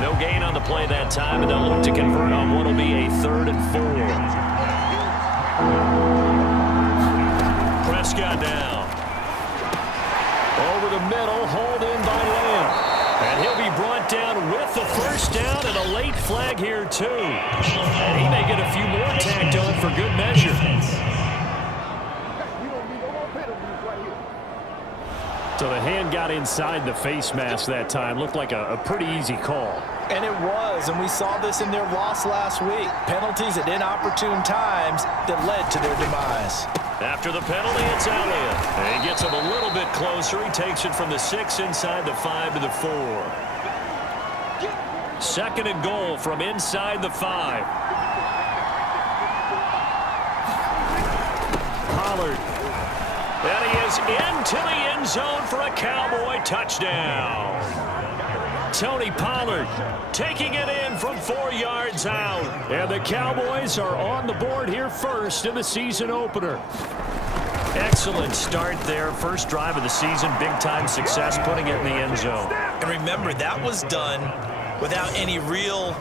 No gain on the play that time, and they'll look to convert on what will be a 3rd and 4. Prescott down. Over the middle, hauled in by Lamb. And he'll be brought down with the first down and a late flag here, too. And he may get a few more tacked on for good measure. So the hand got inside the face mask that time. Looked like a pretty easy call. And it was, and we saw this in their loss last week. Penalties at inopportune times that led to their demise. After the penalty, it's Elliott. And he gets him a little bit closer. He takes it from the 6 inside the 5 to the 4. 2nd and goal from inside the 5. Pollard. And he is into the end zone for a Cowboy touchdown. Tony Pollard taking it in from 4 yards out. And the Cowboys are on the board here first in the season opener. Excellent start there. First drive of the season. Big-time success putting it in the end zone. And remember, that was done without any real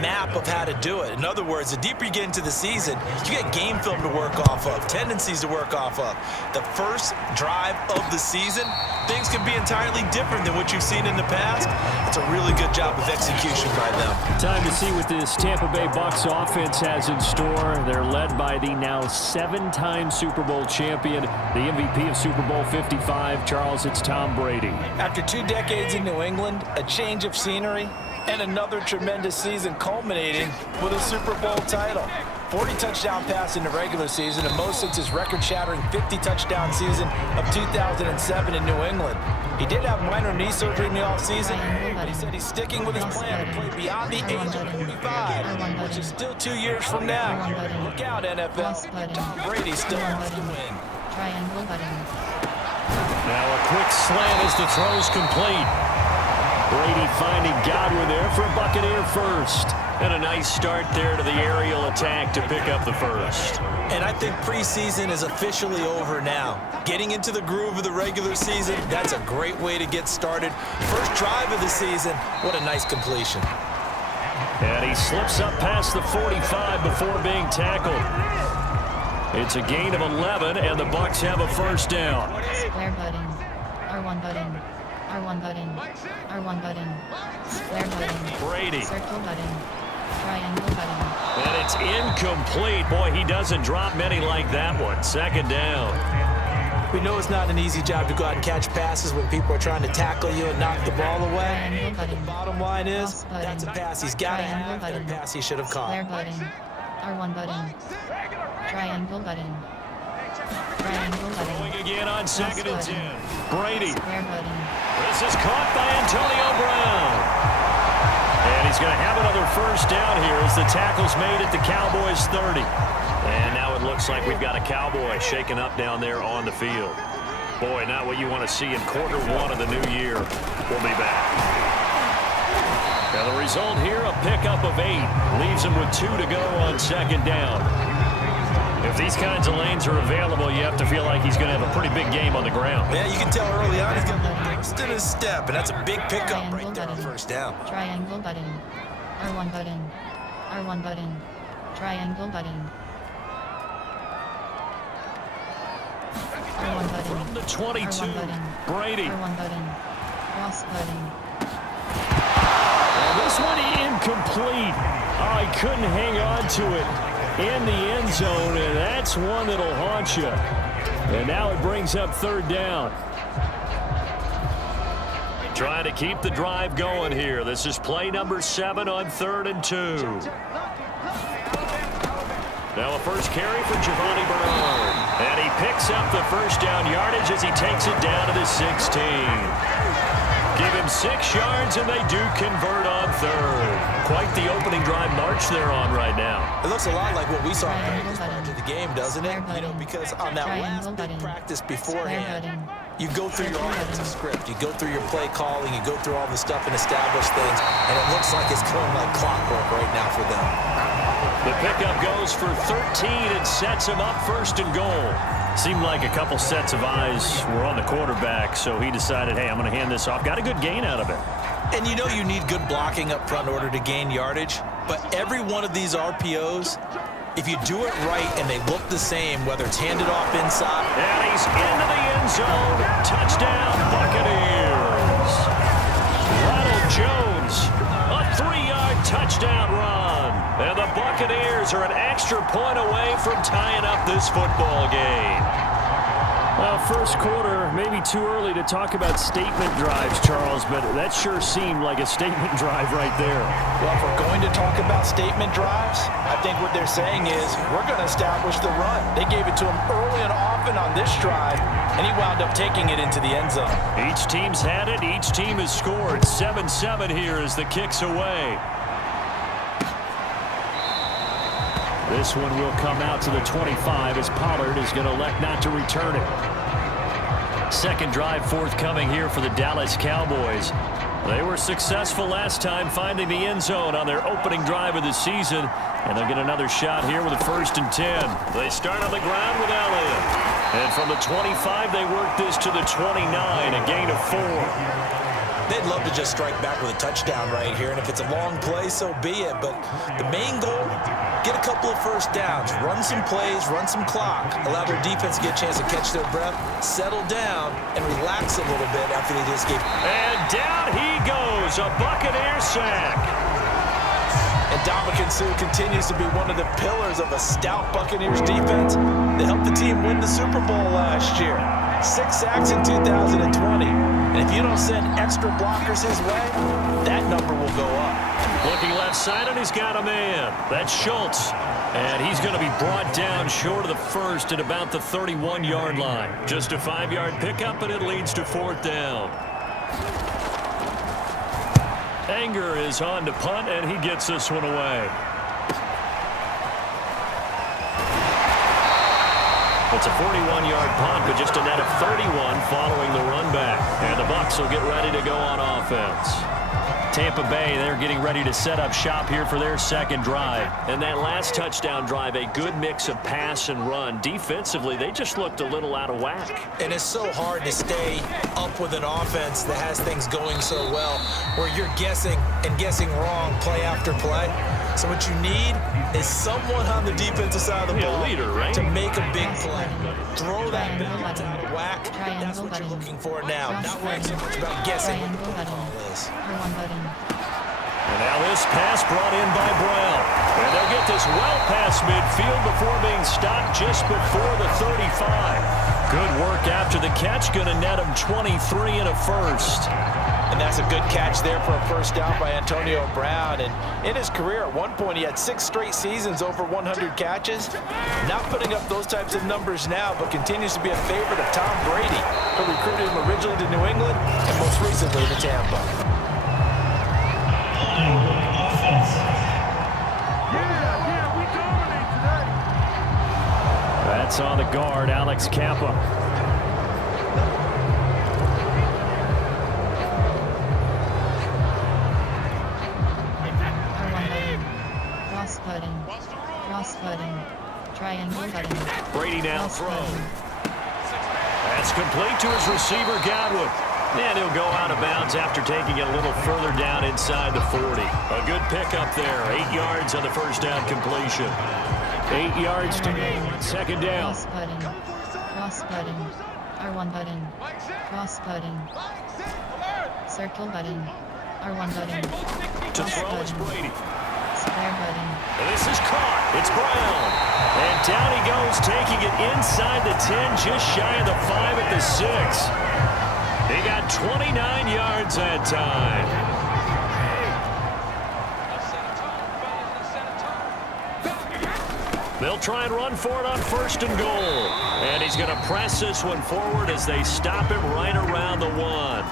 map of how to do it. In other words, the deeper you get into the season, you get game film to work off of, tendencies to work off of. The first drive of the season, things can be entirely different than what you've seen in the past. It's a really good job of execution by them. Time to see what this Tampa Bay Bucs offense has in store. They're led by the now 7-time Super Bowl champion, the MVP of Super Bowl 55. Charles, it's Tom Brady. After 2 decades in New England, a change of scenery, and another tremendous season culminating with a Super Bowl title. 40 touchdown pass in the regular season, and most since his record-shattering 50-touchdown season of 2007 in New England. He did have minor knee surgery in the offseason, but he said he's sticking with his plan to play beyond the age of 45, which is still 2 years from now. Look out, NFL. Tom Brady still wants to win. Now a quick slant as the throw's complete. Brady finding Godwin there for a Buccaneer first. And a nice start there to the aerial attack to pick up the first. And I think preseason is officially over now. Getting into the groove of the regular season, that's a great way to get started. First drive of the season, what a nice completion. And he slips up past the 45 before being tackled. It's a gain of 11, and the Bucs have a first down. Square button. R1 button. R1 button. R1 button. Square button. Brady. Circle button. Triangle button. And it's incomplete. Boy, he doesn't drop many like that one. 2nd down. We know it's not an easy job to go out and catch passes when people are trying to tackle you and knock the ball away. But the bottom line is, that's a pass he's got to have, and a pass he should have caught. Square button. R1 button. Triangle button. Triangle button. Going again on 2nd and 10. Brady. Square button. This is caught by Antonio Brown. And he's going to have another first down here as the tackle's made at the Cowboys 30. And now it looks like we've got a Cowboy shaken up down there on the field. Boy, not what you want to see in quarter 1 of the new year. We'll be back. Now the result here, a pickup of 8. Leaves him with 2 to go on 2nd down. If these kinds of lanes are available, you have to feel like he's going to have a pretty big game on the ground. Yeah, you can tell early on he's got a burst in his step, and that's a big pickup right there on first down. Triangle button. R1 button. R1 button. Triangle button. R1 button. From the 22, R1 button. Brady. R1 button. Cross button. And this one incomplete. Oh, he couldn't hang on to it in the end zone, and that's one that'll haunt you. And now it brings up 3rd down. Trying to keep the drive going here. This is play number 7 on 3rd and 2. Now a first carry for Giovanni Bernard. And he picks up the first down yardage as he takes it down to the 16. Give him 6 yards, and they do convert on 3rd. Quite the opening drive march they're on right now. It looks a lot like what we saw in the game, doesn't it? You know, because on that last big practice beforehand, you go through your offensive script, you go through your play calling, you go through all the stuff and establish things, and it looks like it's going like clockwork right now for them. The pickup goes for 13 and sets him up 1st and goal. Seemed like a couple sets of eyes were on the quarterback, so he decided, hey, I'm going to hand this off. Got a good gain out of it. And you know you need good blocking up front in order to gain yardage, but every one of these RPOs, if you do it right and they look the same, whether it's handed off inside. And he's into the end zone. Touchdown, Buccaneers. Ronald Jones, a 3-yard touchdown run. And the Buccaneers are an extra point away from tying up this football game. Well, first quarter, maybe too early to talk about statement drives, Charles, but that sure seemed like a statement drive right there. Well, if we're going to talk about statement drives, I think what they're saying is we're going to establish the run. They gave it to him early and often on this drive, and he wound up taking it into the end zone. Each team's had it. Each team has scored. 7-7 here as the kick's away. This one will come out to the 25 as Pollard is going to elect not to return it. Second drive forthcoming here for the Dallas Cowboys. They were successful last time finding the end zone on their opening drive of the season, and they'll get another shot here with a 1st and 10. They start on the ground with Elliott. And from the 25, they work this to the 29, a gain of 4. They'd love to just strike back with a touchdown right here, and if it's a long play, so be it. But the main goal, get a couple of first downs, run some plays, run some clock, allow their defense to get a chance to catch their breath, settle down, and relax a little bit after they just gave. And down he goes, a Buccaneer sack. And Ndamukong Suh continues to be one of the pillars of a stout Buccaneers defense that helped the team win the Super Bowl last year. 6 sacks in 2020. And if you don't send extra blockers his way, that number will go up. Looking left side, and he's got a man. That's Schultz. And he's going to be brought down short of the first at about the 31-yard line. Just a 5-yard pickup, and it leads to 4th down. Anger is on to punt, and he gets this one away. It's a 41-yard punt, but just a net of 31 following the run back. And the Bucs will get ready to go on offense. Tampa Bay, they're getting ready to set up shop here for their second drive. And that last touchdown drive, a good mix of pass and run. Defensively, they just looked a little out of whack. And it's so hard to stay up with an offense that has things going so well, where you're guessing and guessing wrong play after play. So what you need is someone on the defensive side of the ball leader, right? to make a big play. Throw that balance out of whack. That's what you're looking for now. Not worrying so much about guessing what the ball is. And now this pass brought in by Brown. And they'll get this well past midfield before being stopped just before the 35. Good work after the catch. Going to net him 23 and a first. And that's a good catch there for a first down by Antonio Brown. And in his career, at one point, he had 6 straight seasons over 100 catches. Not putting up those types of numbers now, but continues to be a favorite of Tom Brady, who recruited him originally to New England and most recently to Tampa. That's on the guard, Alex Kappa. Cross button, triangle button. Brady now throws. That's complete to his receiver, Godwin. And he'll go out of bounds after taking it a little further down inside the 40. A good pickup there. 8 yards on the first down completion. 8 yards to gain. Second down. Cross button, R1 button, cross button, circle button, R1 button, To throw is Brady. square button. And this is caught. It's Brown. And down he goes, taking it inside the 10, just shy of the 5 at the 6. He got 29 yards that time. They'll try and run for it on 1st and goal. And he's going to press this one forward as they stop him right around the 1.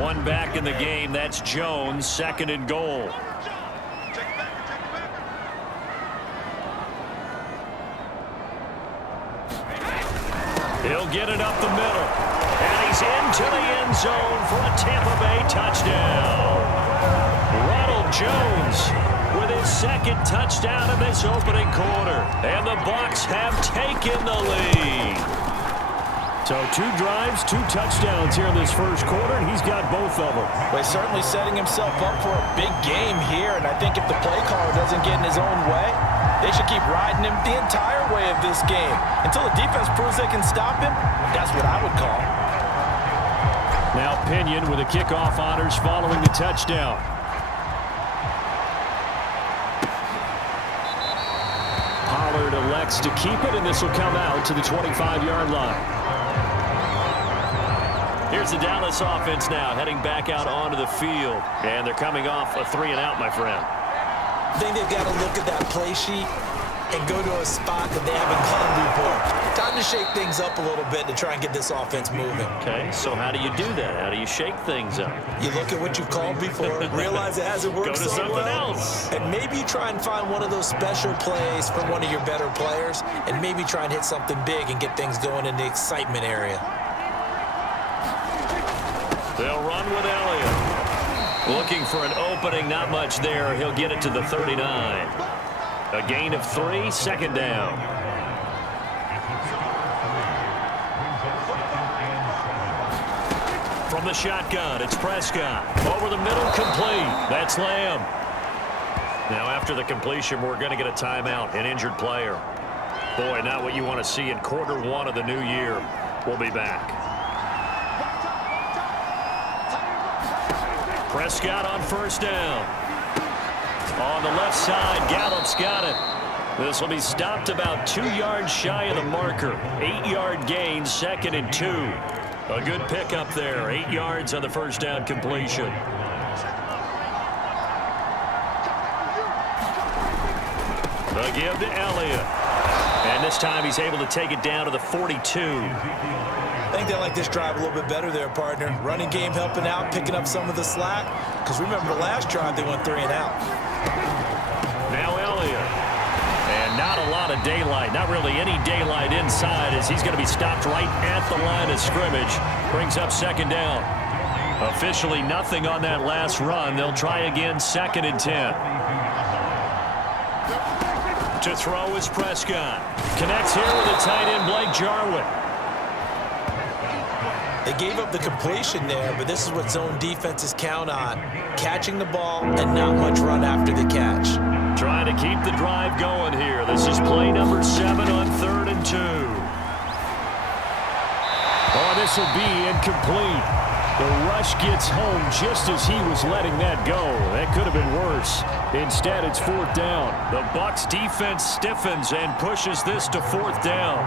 One back in the game. That's Jones. 2nd and goal. He'll get it up the middle. And he's into the end zone for a Tampa Bay touchdown. Ronald Jones with his 2nd touchdown of this opening quarter. And the Bucs have taken the lead. So 2 drives, 2 touchdowns here in this first quarter, and he's got both of them. Well, he's certainly setting himself up for a big game here, and I think if the play caller doesn't get in his own way, they should keep riding him the entire way of this game. Until the defense proves they can stop him, that's what I would call. Now Pinion with the kickoff honors following the touchdown. Pollard elects to keep it, and this will come out to the 25-yard line. Here's the Dallas offense now, heading back out onto the field. And they're coming off a 3-and-out, my friend. I think they've got to look at that play sheet and go to a spot that they haven't gone before. Time to shake things up a little bit to try and get this offense moving. Okay, so how do you do that? How do you shake things up? You look at what you've called before, realize it hasn't worked Go to so something well, else. and maybe you try and find one of those special plays from one of your better players, and maybe try and hit something big and get things going in the excitement area. They'll run with Elliott. Looking for an opening, not much there. He'll get it to the 39. A gain of 3, second down. From the shotgun, it's Prescott. Over the middle, complete. That's Lamb. Now after the completion, we're going to get a timeout, an injured player. Boy, not what you want to see in quarter 1 of the new year. We'll be back. Prescott on first down. On the left side, Gallup's got it. This will be stopped about 2 yards shy of the marker. 8-yard gain, 2nd and 2. A good pickup there. 8 yards on the first down completion. A give to Elliott. And this time he's able to take it down to the 42. I think they like this drive a little bit better there, partner. Running game helping out, picking up some of the slack. Because remember the last drive, they went 3-and-out. Now Elliott. And not a lot of daylight. Not really any daylight inside as he's going to be stopped right at the line of scrimmage. Brings up second down. Officially nothing on that last run. They'll try again, 2nd and 10. To throw is Prescott. Connects here with the tight end, Blake Jarwin. They gave up the completion there, but this is what zone defenses count on. Catching the ball and not much run after the catch. Trying to keep the drive going here. This is play number 7 on 3rd and 2. Oh, this will be incomplete. The rush gets home just as he was letting that go. That could have been worse. Instead, it's 4th down. The Bucs defense stiffens and pushes this to 4th down.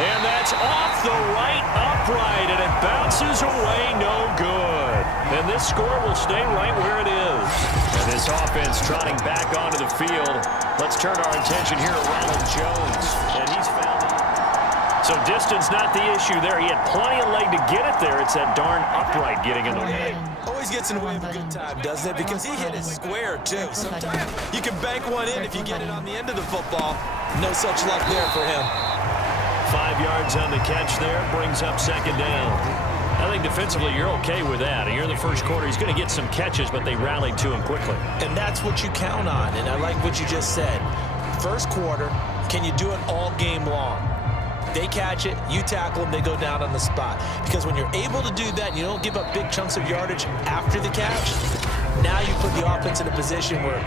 And that's off the right upright, and it bounces away no good. And this score will stay right where it is. And this offense trotting back onto the field. Let's turn our attention here to Ronald Jones. And he's found it. So distance not the issue there. He had plenty of leg to get it there. It's that darn upright getting in the way. Always gets in the way of a good time, doesn't it? Because he hit it square, too. Sometimes you can bank one in if you get it on the end of the football. No such luck there for him. 5 yards on the catch there. Brings up second down. I think defensively you're okay with that. Here in the first quarter, he's going to get some catches, but they rallied to him quickly. And that's what you count on. And I like what you just said. First quarter, can you do it all game long? They catch it, you tackle them, they go down on the spot. Because when you're able to do that and you don't give up big chunks of yardage after the catch, now you put the offense in a position where